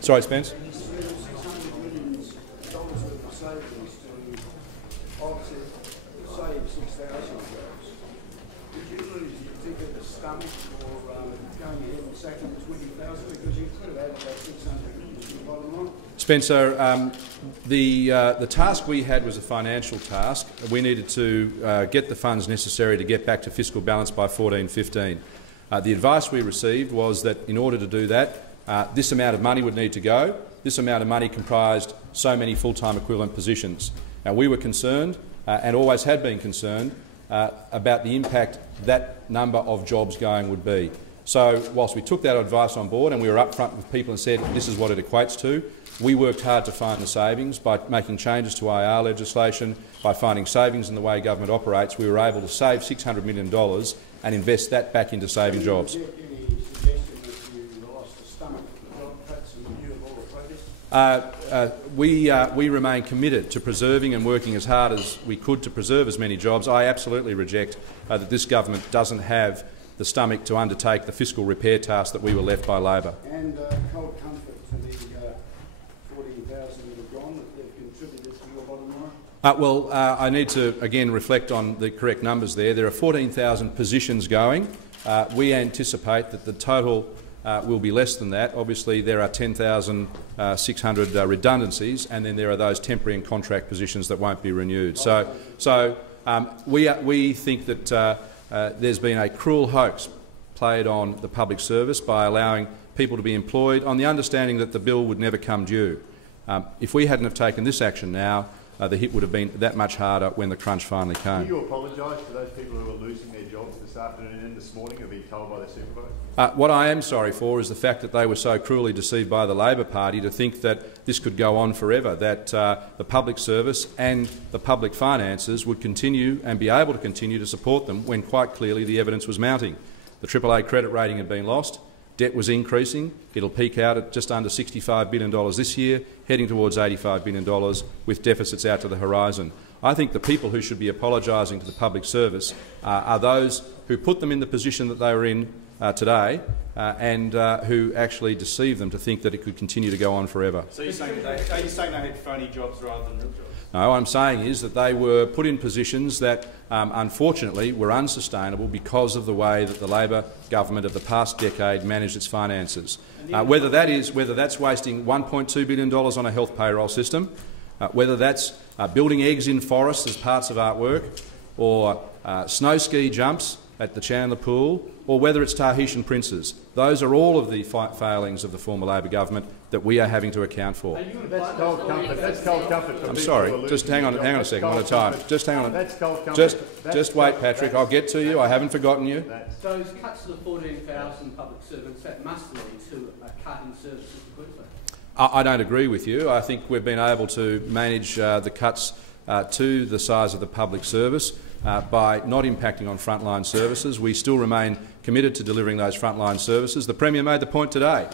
Sorry, Spence? Spencer, the task we had was a financial task. We needed to get the funds necessary to get back to fiscal balance by 14-15. The advice we received was that in order to do that, this amount of money would need to go. This amount of money comprised so many full-time equivalent positions. Now, we were concerned, and always had been concerned, about the impact that number of jobs going would be. So, whilst we took that advice on board and we were upfront with people and said this is what it equates to, we worked hard to find the savings by making changes to IR legislation, by finding savings in the way government operates. We were able to save $600 million and invest that back into saving jobs. We remain committed to preserving and working as hard as we could to preserve as many jobs. I absolutely reject that this government doesn't have the stomach to undertake the fiscal repair task that we were left by Labor. And cold comfort for the 14,000 that have gone, that they've contributed to your bottom line? I need to again reflect on the correct numbers there. There are 14,000 positions going. We anticipate that the total will be less than that. Obviously, there are 10,600 redundancies, and then there are those temporary and contract positions that won't be renewed. We think that there's been a cruel hoax played on the public service by allowing people to be employed on the understanding that the bill would never come due. If we hadn't have taken this action now, the hit would have been that much harder when the crunch finally came. Do you apologise to those people who are losing their jobs this afternoon and this morning, who are being told by their supervisor? What I am sorry for is the fact that they were so cruelly deceived by the Labor Party to think that this could go on forever, that the public service and the public finances would continue and be able to continue to support them when quite clearly the evidence was mounting. The AAA credit rating had been lost, debt was increasing, it'll peak out at just under $65 billion this year, heading towards $85 billion with deficits out to the horizon. I think the people who should be apologising to the public service are those who put them in the position that they were in today and who actually deceived them to think that it could continue to go on forever. So are you saying they had phony jobs rather than real jobs? No, what I'm saying is that they were put in positions that unfortunately were unsustainable because of the way that the Labor government of the past decade managed its finances. Whether that's wasting $1.2 billion on a health payroll system, whether that's building eggs in forests as parts of artwork, or snow ski jumps at the Chandler Pool, or whether it's Tahitian princes. Those are all of the failings of the former Labor government that we are having to account for. That's cold comfort. That's cold comfort. I'm sorry. Just hang on a second, one at a time. Just hang on. That's cold comfort. Just wait, Patrick. I'll get to you. I haven't forgotten you. Those cuts to the 14,000 public servants, that must lead to a cut in services to Queensland. I don't agree with you. I think we've been able to manage the cuts to the size of the public service by not impacting on frontline services. We still remain committed to delivering those frontline services. The Premier made the point today.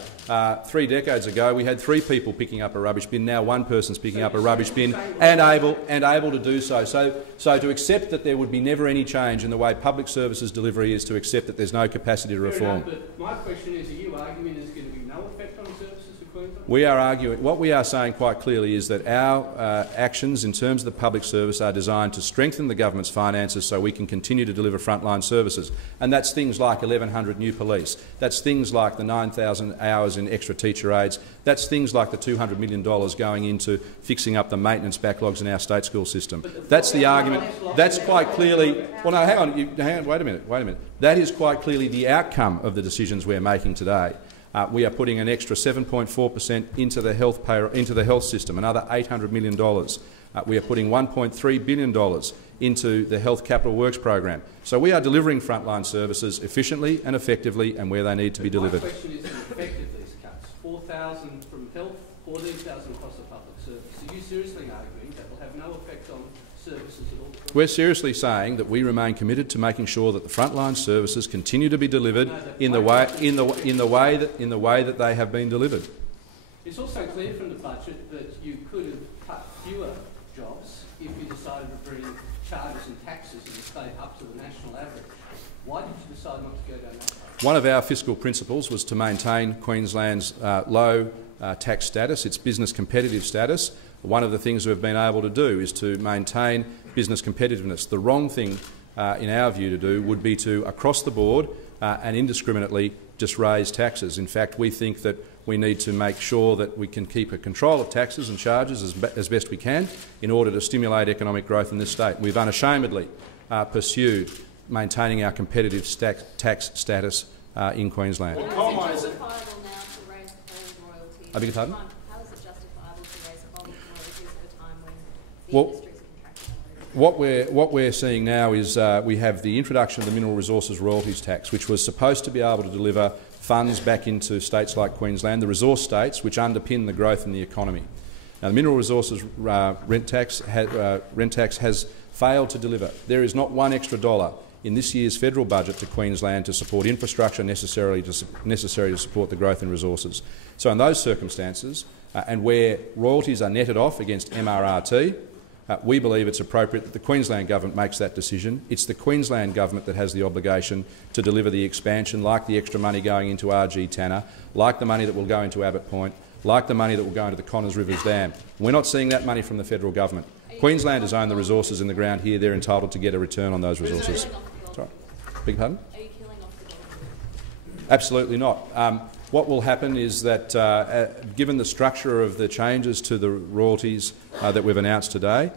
3 decades ago, we had 3 people picking up a rubbish bin. Now 1 person's picking up a rubbish bin and able to do so. So to accept that there would be never any change in the way public services delivery is to accept that there's no capacity to reform. But my question is, are you arguing there's going to be no effect on services for Queensland? We are arguing. What we are saying quite clearly is that our actions in terms of the public service are designed to strengthen the government's finances so we can continue to deliver frontline services. And that's things like 1,100 new police. That's things like the 9,000 hours in extra teacher aides. That's things like the $200 million going into fixing up the maintenance backlogs in our state school system. That's the argument. That's quite clearly. Well, no, hang on. Wait a minute. That is quite clearly the outcome of the decisions we're making today. We are putting an extra 7.4% into the health system, another $800 million. We are putting $1.3 billion into the Health Capital Works program. So we are delivering frontline services efficiently and effectively and where they need to be delivered. My question is the effect of these cuts. 4,000 from health, 14,000 across the public service. Are you seriously arguing that will have no effect on services at all? We're seriously saying that we remain committed to making sure that the frontline services continue to be delivered in the way that they have been delivered. It's also clear from the budget that you could have cut fewer jobs if you decided to bring charges and taxes in the state up to the national average. Why did you decide not to go down that path? One of our fiscal principles was to maintain Queensland's low tax status, its business competitive status. One of the things we've been able to do is to maintain business competitiveness. The wrong thing, in our view, to do would be to, across the board and indiscriminately, just raise taxes. In fact, we think that we need to make sure that we can keep a control of taxes and charges as best we can in order to stimulate economic growth in this state. We've unashamedly pursued maintaining our competitive tax status in Queensland. How is it justifiable now to raise coal royalties? I beg your pardon? How is it justifiable to raise coal royalties at a time when the Well, industry is contracting? what we're seeing now is we have the introduction of the mineral resources royalties tax, which was supposed to be able to deliver funds back into states like Queensland, the resource states which underpin the growth in the economy. Now, the mineral resources rent tax has failed to deliver. There is not one extra dollar in this year's federal budget to Queensland to support infrastructure necessary to support the growth in resources. So in those circumstances, and where royalties are netted off against MRRT, we believe it's appropriate that the Queensland Government makes that decision. It's the Queensland Government that has the obligation to deliver the expansion, like the extra money going into RG Tanner, like the money that will go into Abbott Point, like the money that will go into the Connors Rivers Dam. We're not seeing that money from the federal government. Queenslanders own the resources in the ground here. They're entitled to get a return on those resources. Sorry. Beg your pardon? Are you killing off the government? Absolutely not. What will happen is that, given the structure of the changes to the royalties that we've announced today,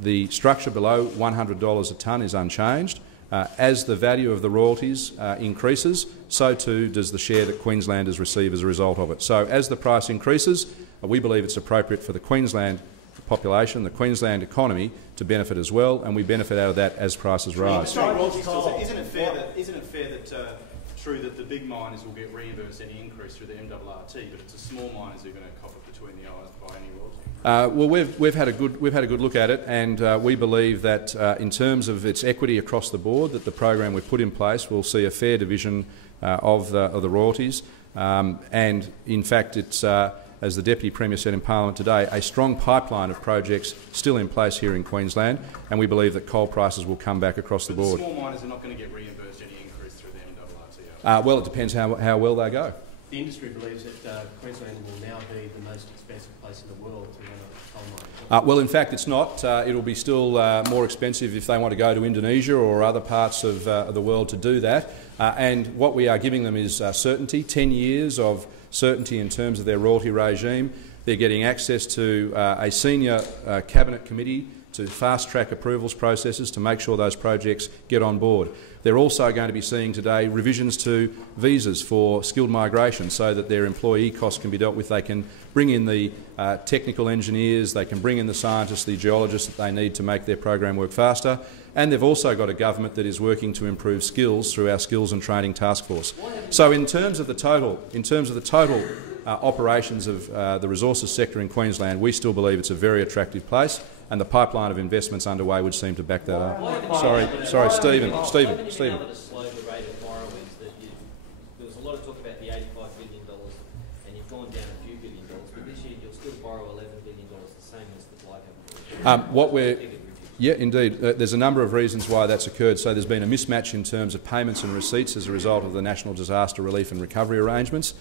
the structure below $100 a tonne is unchanged. As the value of the royalties increases, so too does the share that Queenslanders receive as a result of it. So as the price increases, we believe it's appropriate for the Queensland population, the Queensland economy, to benefit as well, and we benefit out of that as prices rise. Isn't it fair that true that the big miners will get reimbursed any increase through the MRRT, but it's the small miners who are going to cop it between the eyes by any royalty? Well, we've had a good look at it, and we believe that in terms of its equity across the board, that the program we've put in place will see a fair division of the royalties, and in fact, it's as the Deputy Premier said in Parliament today, a strong pipeline of projects still in place here in Queensland, and we believe that coal prices will come back across the board. The small miners are not going to get reimbursed any increase through the MRRT. Well, it depends how well they go. The industry believes that Queensland will now be the most expensive place in the world to run a coal mine. Well, in fact, it's not. It'll be still more expensive if they want to go to Indonesia or other parts of the world to do that. And what we are giving them is certainty, 10 years of certainty in terms of their royalty regime. They're getting access to a senior cabinet committee to fast-track approvals processes to make sure those projects get on board. They're also going to be seeing today revisions to visas for skilled migration so that their employee costs can be dealt with. They can bring in the technical engineers, they can bring in the scientists, the geologists that they need to make their program work faster. And they've also got a government that is working to improve skills through our Skills and Training Task Force. So in terms of the total operations of the resources sector in Queensland, we still believe it's a very attractive place, and the pipeline of investments underway would seem to back that up. Sorry, Stephen. Now that has slowed the rate of borrowings, there was a lot of talk about the $85 billion, and you've gone down a few $1 billion, but this year you'll still borrow $11 billion, the same as the Black government. Yeah, indeed. There's a number of reasons why that's occurred. So there's been a mismatch in terms of payments and receipts as a result of the National Disaster Relief and Recovery arrangements.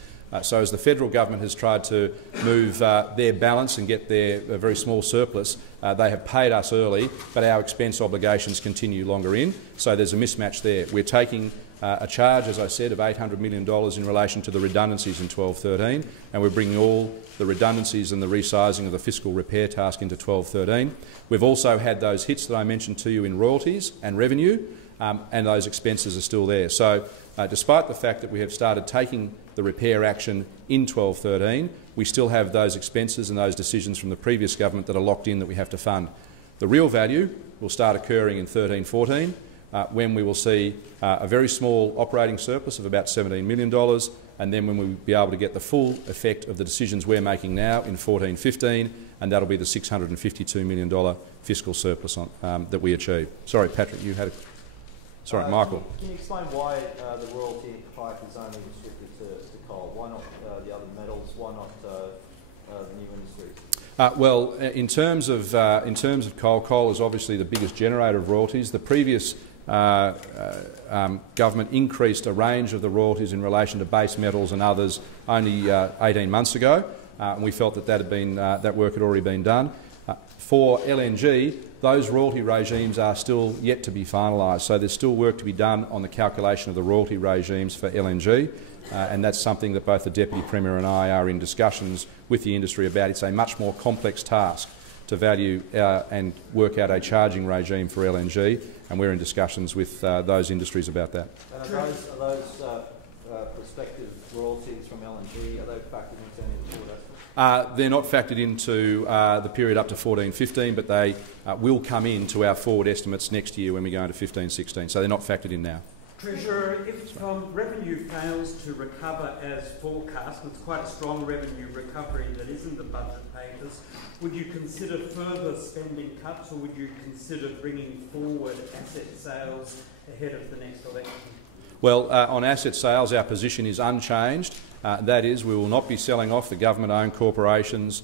So as the federal government has tried to move their balance and get their very small surplus, they have paid us early, but our expense obligations continue longer in. So there's a mismatch there. We're taking a charge, as I said, of $800 million in relation to the redundancies in 12-13, and we're bringing all the redundancies and the resizing of the fiscal repair task into 12-13. We've also had those hits that I mentioned to you in royalties and revenue, and those expenses are still there. So despite the fact that we have started taking the repair action in 12-13, we still have those expenses and those decisions from the previous government that are locked in that we have to fund. The real value will start occurring in 13-14, when we will see a very small operating surplus of about $17 million, and then when we'll be able to get the full effect of the decisions we're making now in 14-15, and that'll be the $652 million fiscal surplus that we achieve. Sorry, Patrick, you had a... Sorry, Michael. Can you explain why the royalty hike is only restricted to coal? Why not the other metals? Why not the new industries? Well, in terms of coal is obviously the biggest generator of royalties. The previous government increased a range of the royalties in relation to base metals and others only 18 months ago, and we felt that that work had already been done. For LNG, those royalty regimes are still yet to be finalised, so there's still work to be done on the calculation of the royalty regimes for LNG, and that's something that both the Deputy Premier and I are in discussions with the industry about. It's a much more complex task to value and work out a charging regime for LNG, and we're in discussions with those industries about that. And are those prospective royalties from LNG, are they factored into any of the forward estimates? They're not factored into the period up to 14-15, but they will come into our forward estimates next year when we go into 15-16, so they're not factored in now. Treasurer, if revenue fails to recover as forecast, and it's quite a strong revenue recovery that is in the budget papers, would you consider further spending cuts, or would you consider bringing forward asset sales ahead of the next election? Well, on asset sales, our position is unchanged. That is, we will not be selling off the government-owned corporations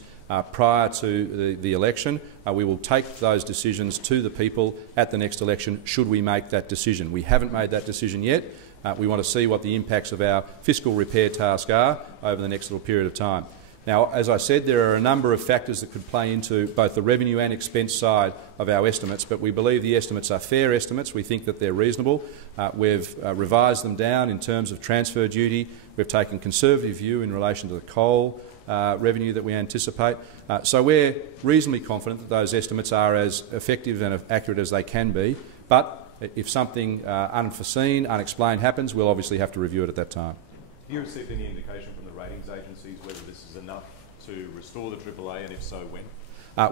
prior to the election. We will take those decisions to the people at the next election should we make that decision. We haven't made that decision yet. We want to see what the impacts of our fiscal repair task are over the next little period of time. Now, as I said, there are a number of factors that could play into both the revenue and expense side of our estimates, but we believe the estimates are fair estimates. We think that they're reasonable. We've revised them down in terms of transfer duty. We've taken a conservative view in relation to the coal revenue that we anticipate. So we're reasonably confident that those estimates are as effective and accurate as they can be, but if something unforeseen, unexplained happens, we'll obviously have to review it at that time. Have you received any indication from the ratings agencies whether this is enough to restore the AAA, and if so, when?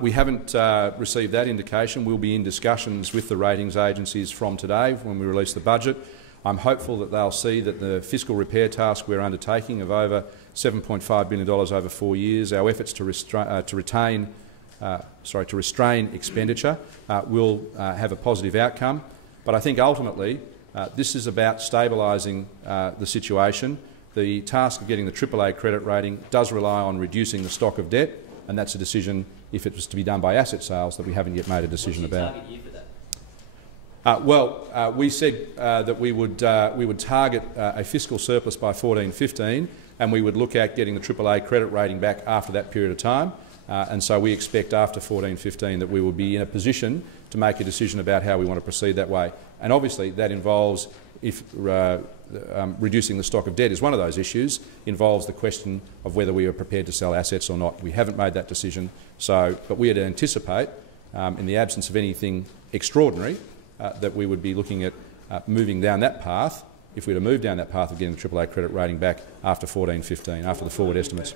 We haven't received that indication. We'll be in discussions with the ratings agencies from today when we release the budget. I'm hopeful that they'll see that the fiscal repair task we're undertaking of over $7.5 billion over 4 years, our efforts to restrain expenditure will have a positive outcome. But I think ultimately this is about stabilising the situation. The task of getting the AAA credit rating does rely on reducing the stock of debt, and that's a decision, if it was to be done by asset sales, that we haven't yet made a decision about. What's your target year for that? We said that we would target a fiscal surplus by 14-15, and we would look at getting the AAA credit rating back after that period of time. And so we expect after 14-15 that we will be in a position to make a decision about how we want to proceed that way. And obviously that involves, if reducing the stock of debt is one of those issues, involves the question of whether we are prepared to sell assets or not. We haven't made that decision, but we would anticipate, in the absence of anything extraordinary, that we would be looking at moving down that path, if we were to move down that path of getting the AAA credit rating back after 14-15, after the forward estimates.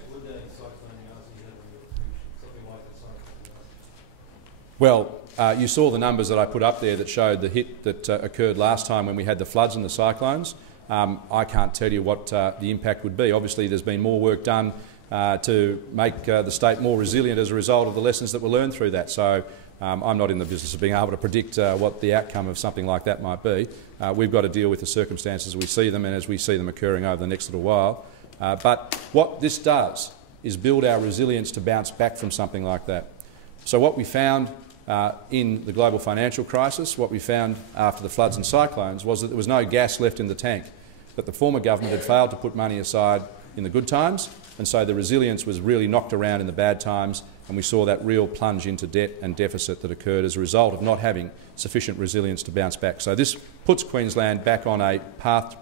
Well, you saw the numbers that I put up there that showed the hit that occurred last time when we had the floods and the cyclones. I can't tell you what the impact would be. Obviously there's been more work done to make the state more resilient as a result of the lessons that were learned through that. So I'm not in the business of being able to predict what the outcome of something like that might be. We've got to deal with the circumstances as we see them and as we see them occurring over the next little while. But what this does is build our resilience to bounce back from something like that. So what we found in the global financial crisis, what we found after the floods and cyclones, was that there was no gas left in the tank, that the former government had failed to put money aside in the good times, and so the resilience was really knocked around in the bad times, and we saw that real plunge into debt and deficit that occurred as a result of not having sufficient resilience to bounce back. So this puts Queensland back on a path to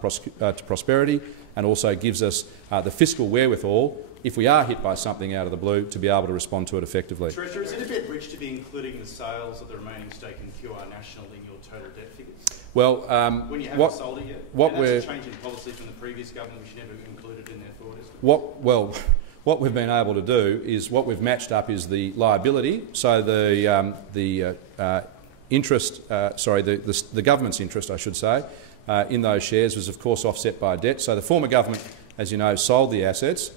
prosperity, and also gives us the fiscal wherewithal, if we are hit by something out of the blue, to be able to respond to it effectively. Treasurer, is it a bit rich to be including the sales of the remaining stake in QR National in your total debt figures? Well, when you haven't sold it yet? That's a change in policy from the previous government, which never included in their forward estimate. What we've been able to do is, what we've matched up is the liability, so the government's interest, I should say, in those shares was of course offset by debt. So the former government, as you know, sold the assets.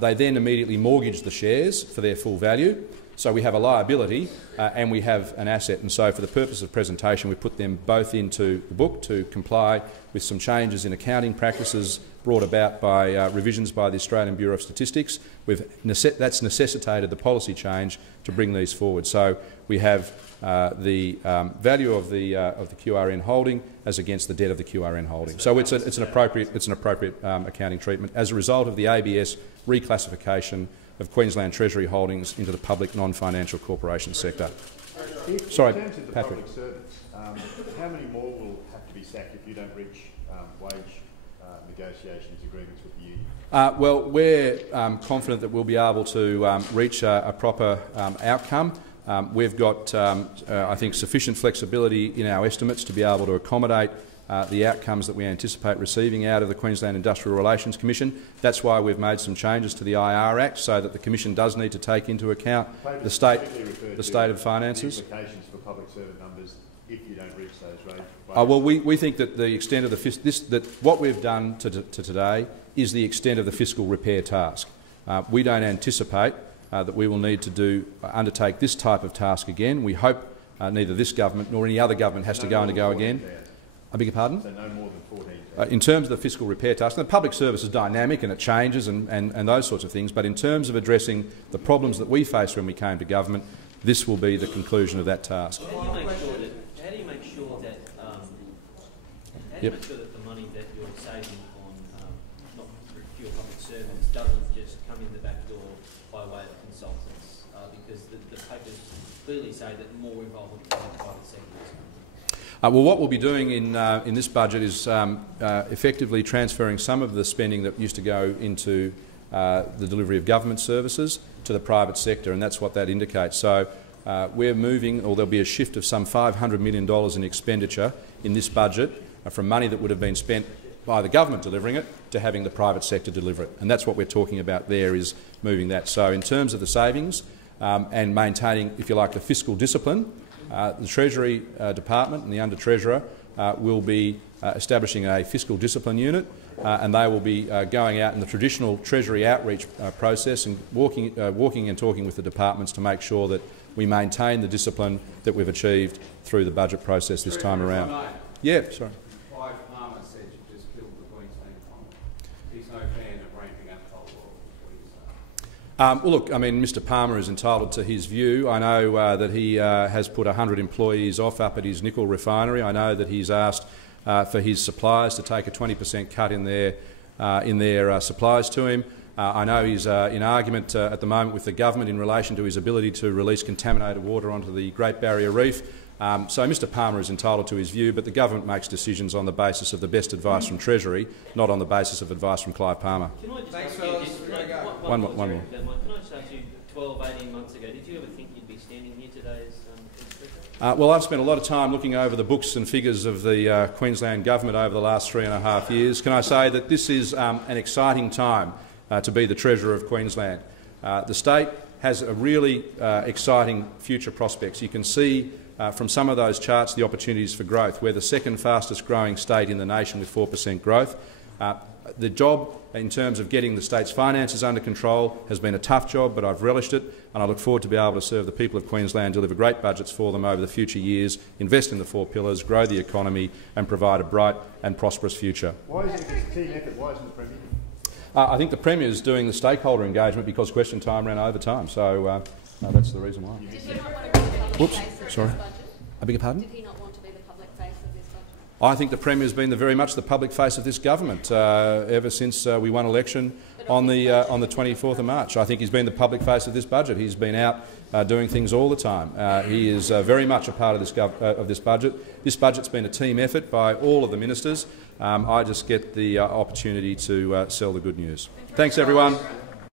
They then immediately mortgaged the shares for their full value. So we have a liability and we have an asset, and so for the purpose of presentation we put them both into the book to comply with some changes in accounting practices brought about by revisions by the Australian Bureau of Statistics. That's necessitated the policy change to bring these forward. So we have the value of the QRN holding as against the debt of the QRN holding. So it's an appropriate accounting treatment as a result of the ABS reclassification of Queensland Treasury holdings into the public non-financial corporation sector. Sorry, in terms of the Patrick. public servants, how many more will have to be sacked if you don't reach wage negotiations agreements with the union? Well, we're confident that we'll be able to reach a proper outcome. We've got, I think, sufficient flexibility in our estimates to be able to accommodate the outcomes that we anticipate receiving out of the Queensland Industrial Relations Commission. That's why we've made some changes to the IR Act so that the Commission does need to take into account the state of finances. The implications for public servant numbers if you don't reach those rates. Well, we think that the extent of that what we've done to today is the extent of the fiscal repair task. We don't anticipate that we will need to undertake this type of task again. We hope neither this government nor any other government has to go again. I beg your pardon? So no more than 14. In terms of the fiscal repair task, the public service is dynamic and it changes and those sorts of things, but in terms of addressing the problems that we faced when we came to government, this will be the conclusion of that task. How do you make sure that the money that you're saving on not pure public servants doesn't just come in the back door by way of consultants? Because the papers clearly say that more involvement from the private sector is coming. Well, what we'll be doing in this budget is effectively transferring some of the spending that used to go into the delivery of government services to the private sector, and that's what that indicates. So we're moving, or there'll be a shift of some $500 million in expenditure in this budget from money that would have been spent by the government delivering it to having the private sector deliver it. And that's what we're talking about there, is moving that. So in terms of the savings and maintaining, if you like, the fiscal discipline, the Treasury Department and the Under-Treasurer will be establishing a fiscal discipline unit, and they will be going out in the traditional Treasury outreach process and walking and talking with the departments to make sure that we maintain the discipline that we've achieved through the budget process this time around. Yeah, sorry. Clive Palmer said you just killed the Queensland economy. He's no fan of ramping up coal oil. Well, look, I mean, Mr Palmer is entitled to his view. I know that he has put 100 employees off up at his nickel refinery. I know that he's asked for his suppliers to take a 20% cut in their supplies to him. I know he's in argument at the moment with the government in relation to his ability to release contaminated water onto the Great Barrier Reef. So Mr Palmer is entitled to his view, but the government makes decisions on the basis of the best advice from Treasury, not on the basis of advice from Clive Palmer. Can I just Thanks, ask you, One more. more. Can I just ask you, 12, 18 months ago, did you ever think you'd be standing here today as well, I've spent a lot of time looking over the books and figures of the Queensland government over the last 3.5 years. Can I say that this is an exciting time to be the Treasurer of Queensland. The state has a really exciting future prospects. You can see from some of those charts the opportunities for growth. We're the second fastest growing state in the nation with 4% growth. The job in terms of getting the state's finances under control has been a tough job, but I've relished it, and I look forward to be able to serve the people of Queensland, deliver great budgets for them over the future years, invest in the 4 pillars, grow the economy and provide a bright and prosperous future. Why is it a team effort? Why isn't the Premier? I think the Premier is doing the stakeholder engagement because question time ran over time, so that's the reason why. Did he not want to be the public face of this budget? I beg your pardon? Did he not want to be the public face of this budget? I think the Premier has been very much the public face of this government ever since we won election on the 24th of March. I think he's been the public face of this budget. He's been out doing things all the time. He is very much a part of this budget. This budget's been a team effort by all of the ministers. I just get the opportunity to sell the good news. Thanks, everyone.